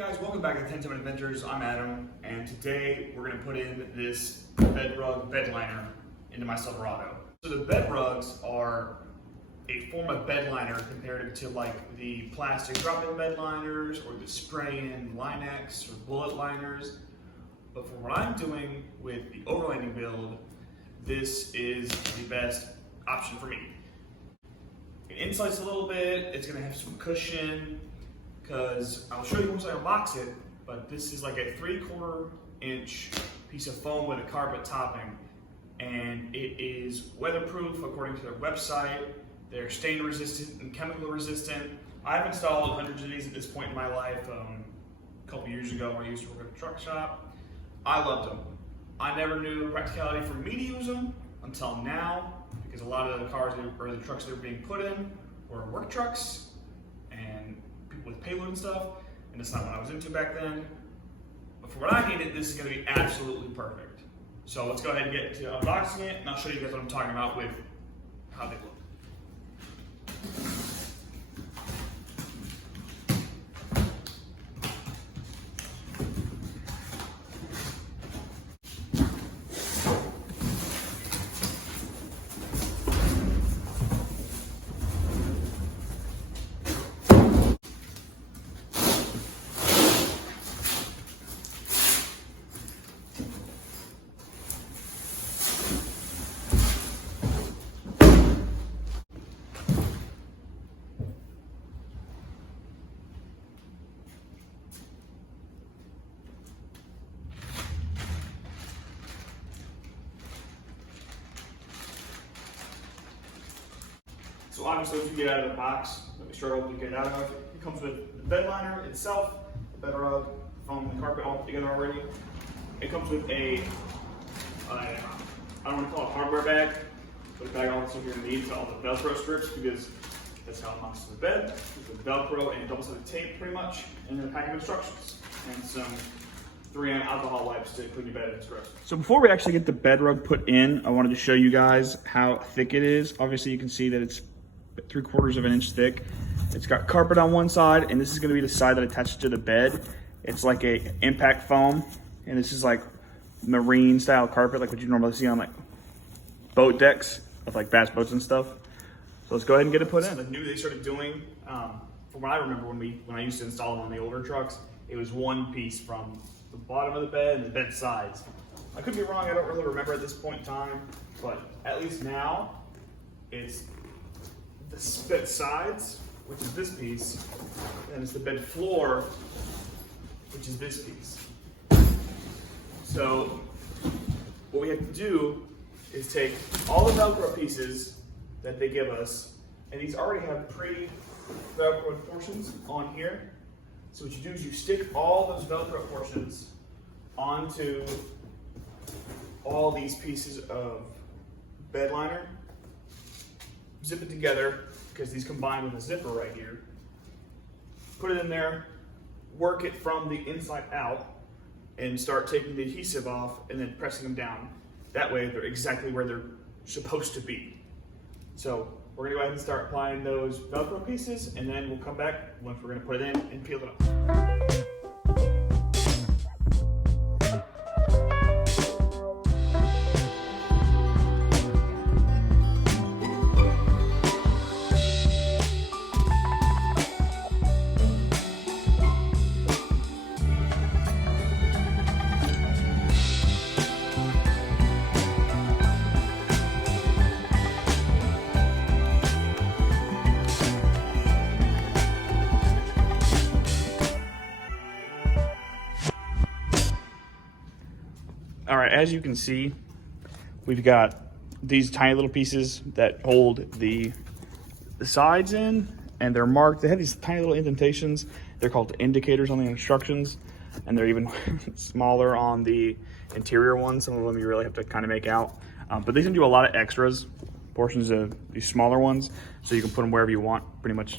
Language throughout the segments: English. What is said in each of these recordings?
guys, welcome back to 10 Adventures. I'm Adam, and today we're going to put in this BedRug bed liner into my Silverado. So the BedRugs are a form of bed liner comparative to like the plastic drop-in bed liners or the spray-in Line-X or bullet liners. But for what I'm doing with the overlanding build, this is the best option for me. It insulates a little bit, it's going to have some cushion, because I'll show you once I unbox it, but this is like a 3/4 inch piece of foam with a carpet topping, and it is weatherproof according to their website. They're stain resistant and chemical resistant. I've installed hundreds of these at this point in my life. A couple years ago when I used to work at a truck shop. I loved them. I never knew the practicality for me to use them until now, because a lot of the cars or the trucks they were being put in were work trucks and people with payload and stuff, and that's not what I was into back then. But for what I needed, this is going to be absolutely perfect. So let's go ahead and get to unboxing it, and I'll show you guys what I'm talking about with how they look. So obviously, once you get out of the box, let me start open to get out of it. It comes with the bed liner itself, the bed rug, foam, and carpet all together already. It comes with a, I don't want to call it a hardware bag, but a bag all the stuff you're going to need for all the Velcro strips, because that's how it mounts to the bed. With Velcro and double-sided tape, pretty much, and then a pack of instructions and some 3M alcohol wipes to clean your bed if it's gross. So before we actually get the bed rug put in, I wanted to show you guys how thick it is. Obviously, you can see that it's 3/4 of an inch thick. It's got carpet on one side, and this is going to be the side that attaches to the bed. It's like a impact foam, and this is like marine style carpet, like what you normally see on like boat decks of like bass boats and stuff. So let's go ahead and get it put in. The new they started doing, from what I remember when I used to install them on the older trucks, it was one piece from the bottom of the bed and the bed sides. I could be wrong, I don't really remember at this point in time, but at least now it's the bed sides, which is this piece, and it's the bed floor, which is this piece. So what we have to do is take all the Velcro pieces that they give us, and these already have pre-Velcro portions on here. So what you do is you stick all those Velcro portions onto all these pieces of bed liner, zip it together, because these combine with a zipper right here. Put it in there, work it from the inside out, and start taking the adhesive off and then pressing them down. That way they're exactly where they're supposed to be. So we're gonna go ahead and start applying those Velcro pieces, and then we'll come back once we're gonna put it in and peel it off. All right, as you can see, we've got these tiny little pieces that hold the sides in, and they're marked. They have these tiny little indentations. They're called indicators on the instructions, and they're even smaller on the interior ones. Some of them you really have to kind of make out. But these can do a lot of extras, portions of these smaller ones, so you can put them wherever you want, pretty much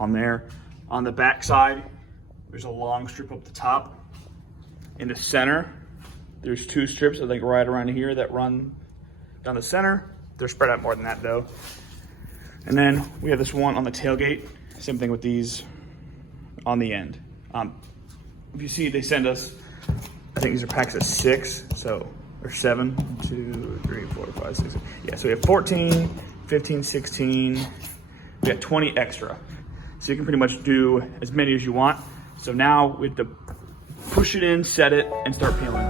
on there. On the back side, there's a long strip up the top. In the center, there's two strips, I think right around here, that run down the center. They're spread out more than that though. And then we have this one on the tailgate. Same thing with these on the end. If you see, they send us, I think these are packs of 6, so, or 7, 2, 3, 4, 5, 6. Yeah, so we have 14, 15, 16, we got 20 extra. So you can pretty much do as many as you want. So now we have to push it in, set it, and start peeling.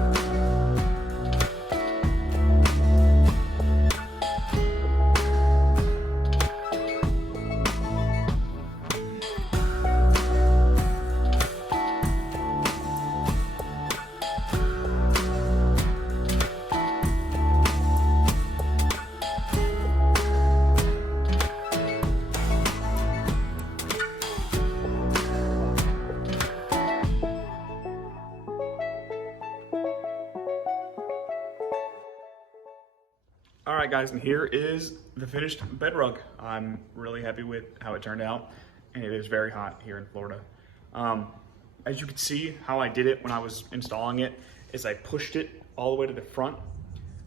All right, guys, and here is the finished bed rug. I'm really happy with how it turned out, and it is very hot here in Florida. As you can see, how I did it when I was installing it is I pushed it all the way to the front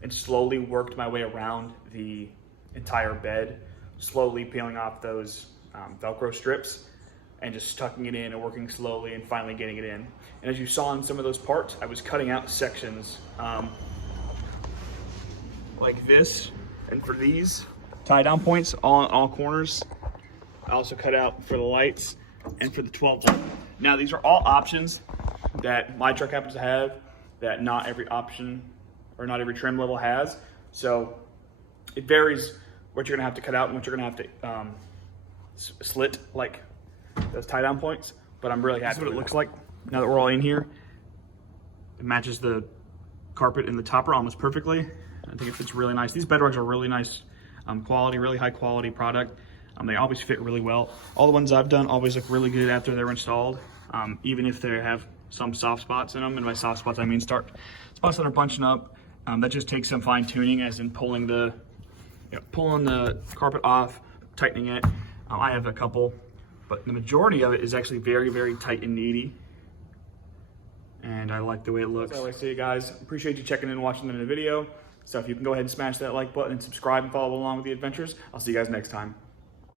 and slowly worked my way around the entire bed, slowly peeling off those Velcro strips and just tucking it in and working slowly and finally getting it in. And as you saw in some of those parts, I was cutting out sections like this, and for these tie down points on all corners, I also cut out for the lights and for the 12 volt. Now these are all options that my truck happens to have that not every option or not every trim level has. So it varies what you're gonna have to cut out and what you're gonna have to slit, like those tie down points. But I'm really happy with what it looks like now that we're all in here. It matches the carpet and the topper almost perfectly. I think it fits really nice. These bed rugs are really nice quality, really high quality product. They always fit really well. All the ones I've done always look really good after they're installed, even if they have some soft spots in them. And by soft spots, I mean spots that are bunching up. That just takes some fine tuning, as in pulling the carpet off, tightening it. I have a couple, but the majority of it is actually very, very tight and needy. And I like the way it looks. As I always say, guys, appreciate you checking in and watching the video. So if you can go ahead and smash that like button and subscribe and follow along with the adventures, I'll see you guys next time.